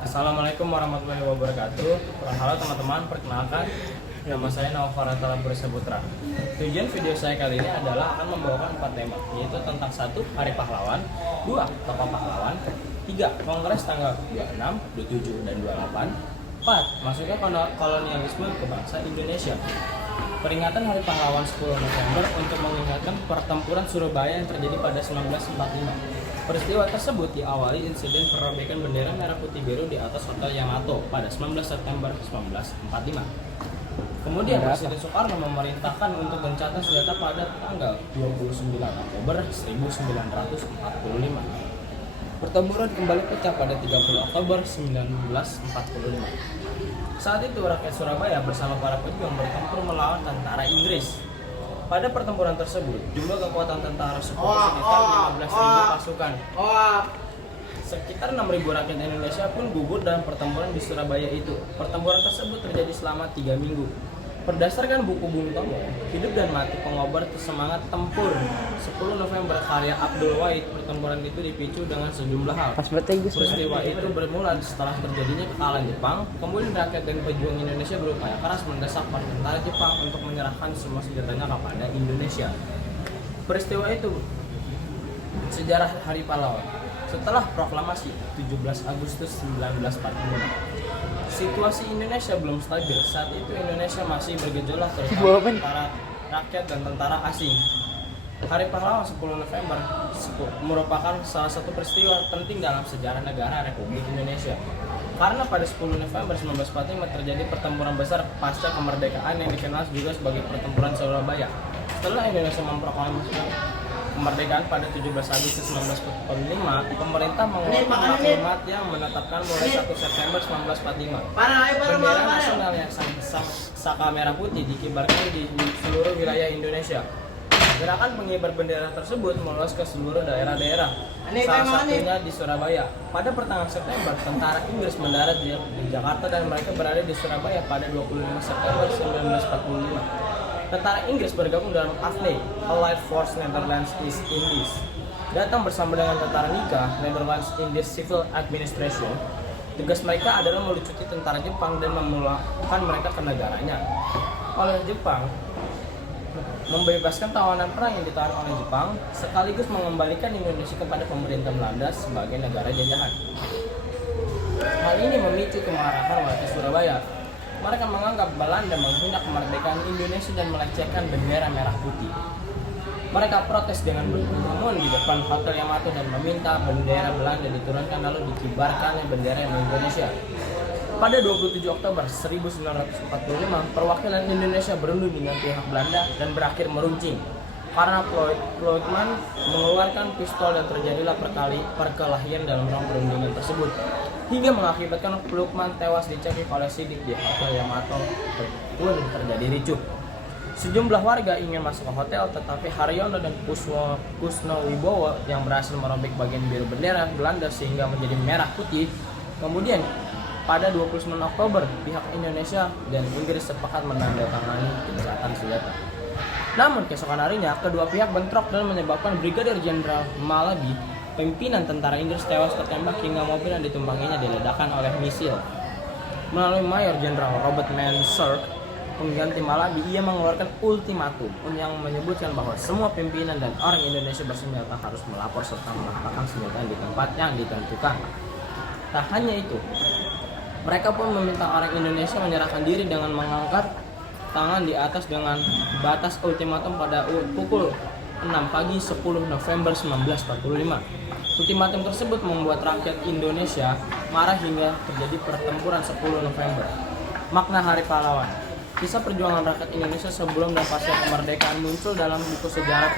Assalamualaikum warahmatullahi wabarakatuh. Halo teman-teman, perkenalkan nama saya Naufara Bersebutra. Tujuan video saya kali ini adalah akan membawakan 4 tema, yaitu tentang 1. Hari Pahlawan, 2. Tokoh Pahlawan, 3. Kongres tanggal 26, 27, dan 28, 4. Masuknya kolonialisme ke bangsa Indonesia. Peringatan Hari Pahlawan 10 November untuk mengingatkan pertempuran Surabaya yang terjadi pada 1945. Peristiwa tersebut diawali insiden perobekan bendera merah putih biru di atas Hotel Yamato pada 19 September 1945. Kemudian Presiden Soekarno memerintahkan untuk gencatan senjata pada tanggal 29 Oktober 1945. Pertempuran kembali pecah pada 30 Oktober 1945. Saat itu rakyat Surabaya bersama para pejuang bertempur melawan tentara Inggris. Pada pertempuran tersebut, jumlah kekuatan tentara sekutu sekitar 15.000 pasukan. Sekitar 6.000 rakyat Indonesia pun gugur dalam pertempuran di Surabaya itu. Pertempuran tersebut terjadi selama 3 minggu. Berdasarkan buku Bung Tomo, Hidup dan Mati Pengobar Semangat Tempur 10 November karya Abdul Wahid, pertempuran itu dipicu dengan sejumlah hal. Peristiwa itu bermula setelah terjadinya kekalahan Jepang, kemudian rakyat dan pejuang Indonesia berupaya keras mendesak para tentara Jepang untuk menyerahkan semua senjatanya kepada Indonesia. Peristiwa itu sejarah Hari Pahlawan. Setelah proklamasi 17 Agustus 1945, situasi Indonesia belum stabil. Saat itu Indonesia masih bergejolak terutama antara rakyat dan tentara asing. Hari Pahlawan 10 November merupakan salah satu peristiwa penting dalam sejarah negara Republik Indonesia. Karena pada 10 November 1945 terjadi pertempuran besar pasca kemerdekaan yang dikenal juga sebagai pertempuran Surabaya. Setelah Indonesia memproklamasikan kemerdekaan pada 17 Agustus 1945, pemerintah mengeluarkan maklumat yang menetapkan mulai 1 September 1945 bendera nasional yang saka merah putih dikibarkan di seluruh wilayah Indonesia. Gerakan pengibar bendera tersebut meluas ke seluruh daerah-daerah, salah satunya di Surabaya. Pada pertengahan September, tentara Inggris mendarat di Jakarta dan mereka berada di Surabaya pada 25 September 1945. Tentara Inggris bergabung dalam AFNI, Allied Force Netherlands East Indies. Datang bersama dengan tentara NICA, Netherlands Indies Civil Administration. Tugas mereka adalah melucuti tentara Jepang dan memulangkan mereka ke negaranya. Oleh Jepang, membebaskan tawanan perang yang ditahan oleh Jepang, sekaligus mengembalikan Indonesia kepada pemerintah Belanda sebagai negara jajahan. Hal ini memicu kemarahan warga Surabaya. Mereka menganggap Belanda menghina kemerdekaan Indonesia dan melecehkan bendera merah putih. Mereka protes dengan berkerumun di depan Hotel Yamato dan meminta bendera Belanda diturunkan lalu dikibarkannya bendera Indonesia. Pada 27 Oktober 1945, perwakilan Indonesia berunding dengan pihak Belanda dan berakhir meruncing. Karena Ploegman mengeluarkan pistol dan terjadilah perkelahian dalam ruang perundingan tersebut, hingga mengakibatkan Ploegman tewas dicekik oleh sidik di Hotel Yamato pun terjadi ricuh. Sejumlah warga ingin masuk ke hotel, tetapi Haryono dan Kusnowibowo yang berhasil merobek bagian biru bendera Belanda sehingga menjadi merah putih. Kemudian pada 29 Oktober, pihak Indonesia dan Inggris sepakat menandatangani gencatan senjata. Namun keesokan harinya, kedua pihak bentrok dan menyebabkan Brigadir Jenderal Malabi, pimpinan tentara Inggris, tewas tertembak hingga mobil yang ditumpanginya diledakkan oleh misil. Melalui Mayor Jenderal Robert Mansur, pengganti Malabi, ia mengeluarkan ultimatum yang menyebutkan bahwa semua pimpinan dan orang Indonesia bersenjata harus melapor serta meletakkan senjata di tempat yang ditentukan. Tak hanya itu, mereka pun meminta orang Indonesia menyerahkan diri dengan mengangkat tangan di atas dengan batas ultimatum pada pukul 6 pagi 10 November 1945. Ultimatum tersebut membuat rakyat Indonesia marah hingga terjadi pertempuran 10 November. Makna Hari Pahlawan. Kisah perjuangan rakyat Indonesia sebelum dan pasca kemerdekaan muncul dalam buku sejarah